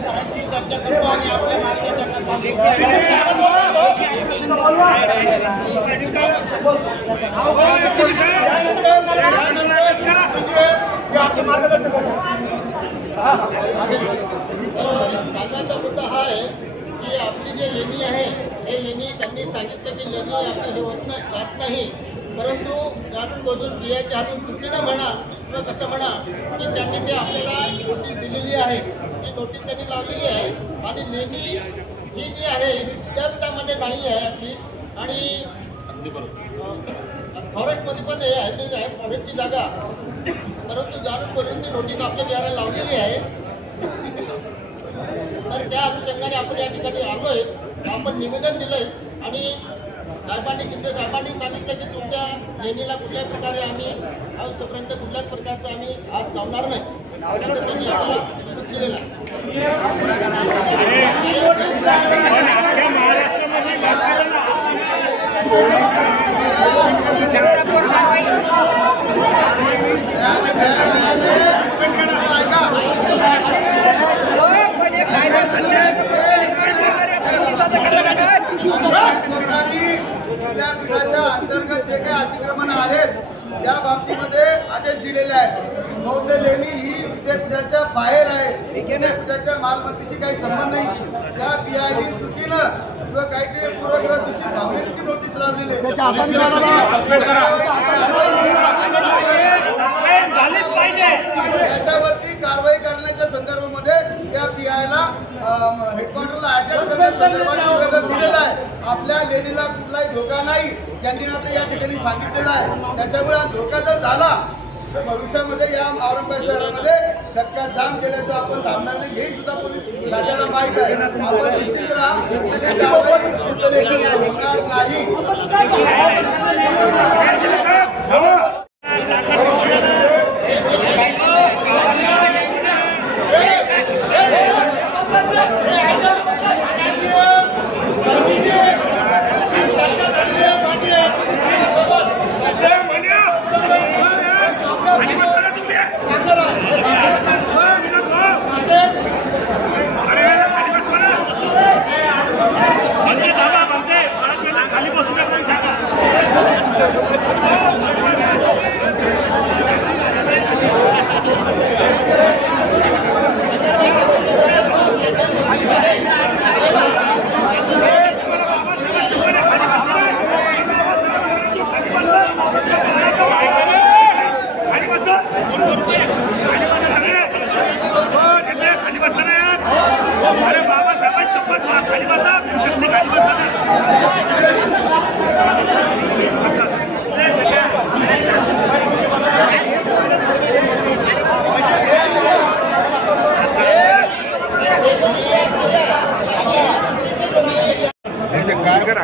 सरांची चर्चा करतो आणि आपल्या मार्गदर्शनाला सांगायचा मुद्दा हा आहे की आपली जे लेणी आहे हे लेणी त्यांनी सांगितलं की लेणी आपली हे होत नाही जात नाही, परंतु जाणून बजून बियाच्या हातून चुकीनं म्हणा किंवा कसं म्हणा की त्यांनी ते आपल्याला नोटीस दिलेली आहे, ती नोटीस त्यांनी लावलेली आहे आणि लेणी ही जी आहे विद्यापीठामध्ये नाही आहे आपली आणि फॉरेस्टमध्ये पण हे आहे ते आहे फॉरेस्टची जागा, परंतु जाणून बजून ती नोटीस आपल्या बिहारला लावलेली आहे। तर त्या अनुषंगाने आपण या ठिकाणी आलोय, आपण निवेदन दिलंय आणि साहेबांनी शिंदे साहेबांनी सांगितलं की तुमच्या लेणीला कुठल्याही प्रकारे आम्ही आजपर्यंत कुठल्याच प्रकारचं आम्ही हात लावणार नाही, असं त्यांनी आम्हाला दिलेलं आहे। विद्यापीठाच्या अंतर्गत जे काही अतिक्रमण आहेत त्या बाबतीमध्ये आदेश दिलेले आहेत। बौद्ध लेणी ही विद्यापीठाच्या बाहेर आहे, विद्यापीठाच्या मालमत्तेशी काही संबंध नाही। त्या पीआयबी चुकीनं किंवा काहीतरी पूर्वग्रह दूषित भावनेने ती नोटीस लावलेली आहे, त्याच्यावरती कारवाई करण्याच्या संदर्भामध्ये त्या पीआयला हेडक्वार्टरला अटॅच करण्याच्या संदर्भात निवेदन दिलेलं आहे। आपल्या लेणीला कुठलाही धोका नाही ज्यांनी आता या ठिकाणी सांगितलेलं आहे, त्याच्यामुळे हा धोका जर झाला तर भविष्यामध्ये या औरंगाबाद शहरामध्ये चक्का जाम केल्याचं आपण थांबणार नाही, हेही सुद्धा पोलीस खात्याला माहीत आहे। आपण निश्चित होणार नाही।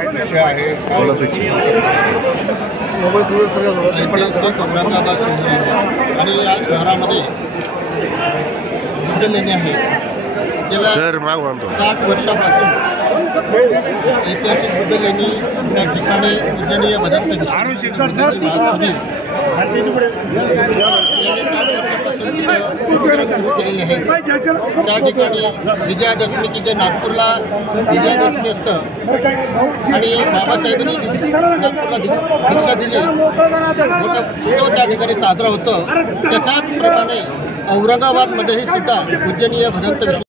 विषय आहे ऐतिहासिक औरंगाबाद शहर आणि या शहरामध्ये बुद्ध लेणी आहे। गेल्या 60 वर्षापासून ऐतिहासिक बुद्ध लेणी या ठिकाणी पूजनीय भदंत सुरू केलेले आहेत। त्या ठिकाणी विजयादशमीची जे नागपूरला विजयादशमी असतं आणि बाबासाहेबांनी नागपूरला दीक्षा दिली, मोठं उत्सव त्या ठिकाणी साजरा होतं, तशाच प्रमाणे औरंगाबादमध्येही सुद्धा पूजनीय भदंत